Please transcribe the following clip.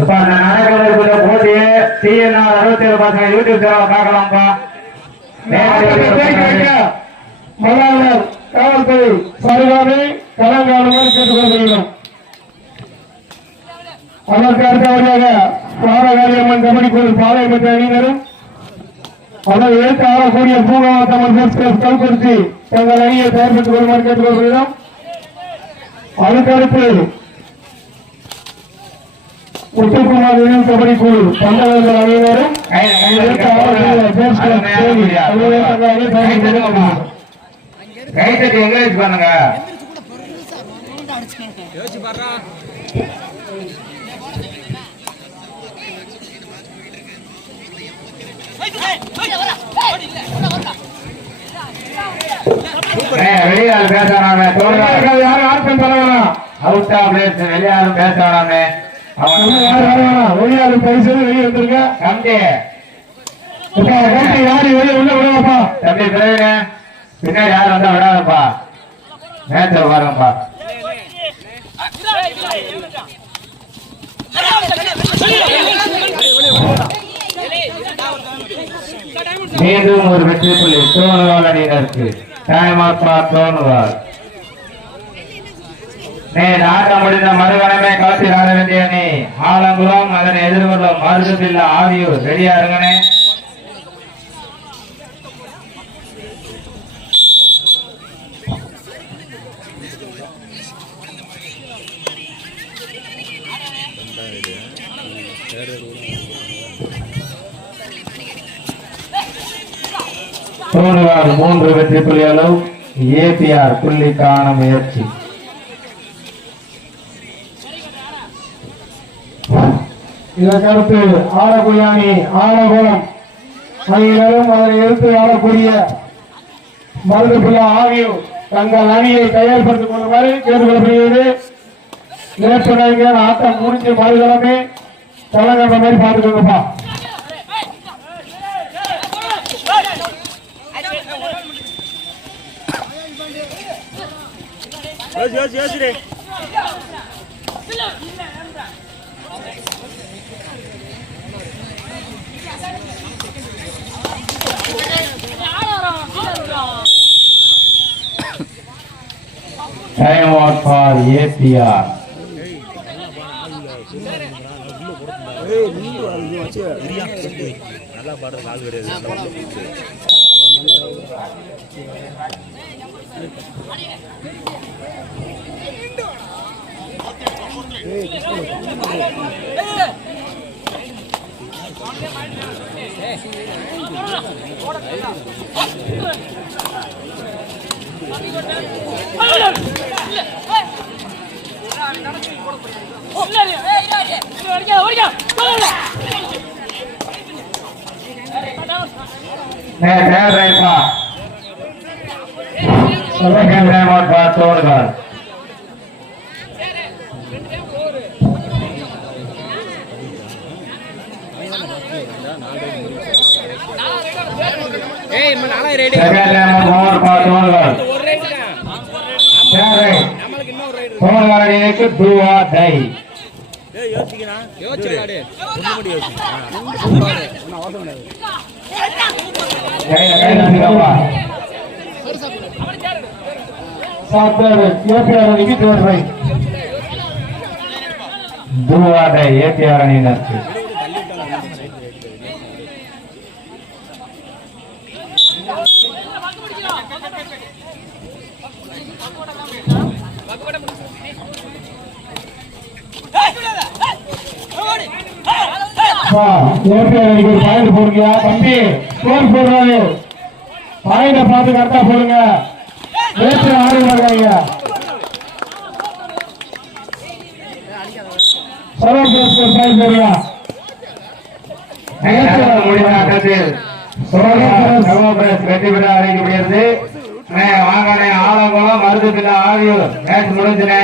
இப்ப அந்த நடக்கிறதுக்குள்ள போட்டியே டிஎன்ஆர் அறுபத்தி ஏழு பசங்க யூடியூப் சேனல் பார்க்கலாம்ப்பா. மல்லாளர் காவல்துறை சரிவானை கலங்காலமாக கேட்டுக்கொள்கிறோம் அதற்கு அடுத்தபடியாக பாரகாரியம்மன் கபடி குழு பாளையமற்ற அணியினரும் அதை ஏற்று ஆளக்கூடிய பூங்காவத்தம்மன் ஸ்போர்ட்ஸ் கல்குறிச்சி தங்கள் அணியை தயார்படுத்திக் கொள்ளுமாறு கேட்டுக்கொள்கிறோம் அதுக்கடுத்து முத்துக்குமார் இளம் கபடி குழு பந்தவர்கள் அணியினரும் ஏற்று ஆளக்கூடிய ஸ்போர்ட்ஸ் கிளப் தேனி தங்களை தங்கள் அணியை தயார்படுத்திக் கொள்கிறோம் கைத்தட்டி என்கரேஜ் பண்ணுங்க ஏய், வெளியாள் பேசுறானே தோணுங்க யாரும் ஆட்டம் தர அவுட் ஆஃப் வெளியாளும் அவன் வர பரிசு வெளியே வந்துருங்க தம்பி. யாரு? வெளியே உள்ள விடுவாப்பா தம்பி பின்னாடி யாரும் வந்தா விடாதப்பா. மேட்ச பாருங்கப்பா. மீண்டும் ஒரு வெற்றி புள்ளி. தோணுவால் அணியினருக்கு. டைம் அவுட் ஃபார் தோணுவால் ஆட்டம் முடிந்த மறுவன் எதிர்கொள்ள அதனை ஆவியூர் சரியா இருங்கனே மூன்று வெற்றி புள்ளி அளவு ஏபிஆர் புள்ளிக்கான முயற்சி. இதற்கடுத்து ஆலகுயானி ஆலகுளம் அணியினரும் அதனை எடுத்து ஆளக்கூடிய மருதுபிள்ளா ஆகியோர் தங்கள் அணியை தயார்படுத்திக் கொள்ளுமாறு கேட்டுக்கொள்ளப்படுகிறது. நேற்று நாங்கள் ஆட்டம் முடிஞ்சு மறுகிழமை தலைநகர் மாதிரி பார்த்துக்கோங்கப்பா. டைம் அவுட் ஃபார் ஏபிஆர் நேர் நேர் ரைப்பா செகண்ட் டைம் அவுட் ஃபார் தோணுவார் ஏய் இம்மா நாளா ready second time out for தோணுவார் ஒரு ரைடு தான் நம்மளுக்கு இன்னொரு ரைடு தோணுவார் அணிக்கு டூ ஆர் டை ஏய் யோசிக்கணும் யோசிச்சு விளையாடு ஒண்ணு மட்டும் யோசி கையில கையில அடிக்கப்பா சாப்பிட்டாரு ஏபிஆர் அணிக்கு ஏபிஆர் அணிக்கு ஒரு பாயிண்ட் போடுங்க. தம்பி ஸ்கோர் போடுறாரு. பாயிண்ட பார்த்து கரெக்டா போடுங்க. நேற்று ஆடு இருக்காங்க சரவண ஸ்கோர் பாயிண்ட் போடுங்க சர்வபிரஸ் வெற்றி பெற அறிவிக்கப்படுகிறது வாங்கனே ஆலங்குளம் மருது பிள்ளை ஆகியோர் மேட்ச் முடிஞ்சுனே.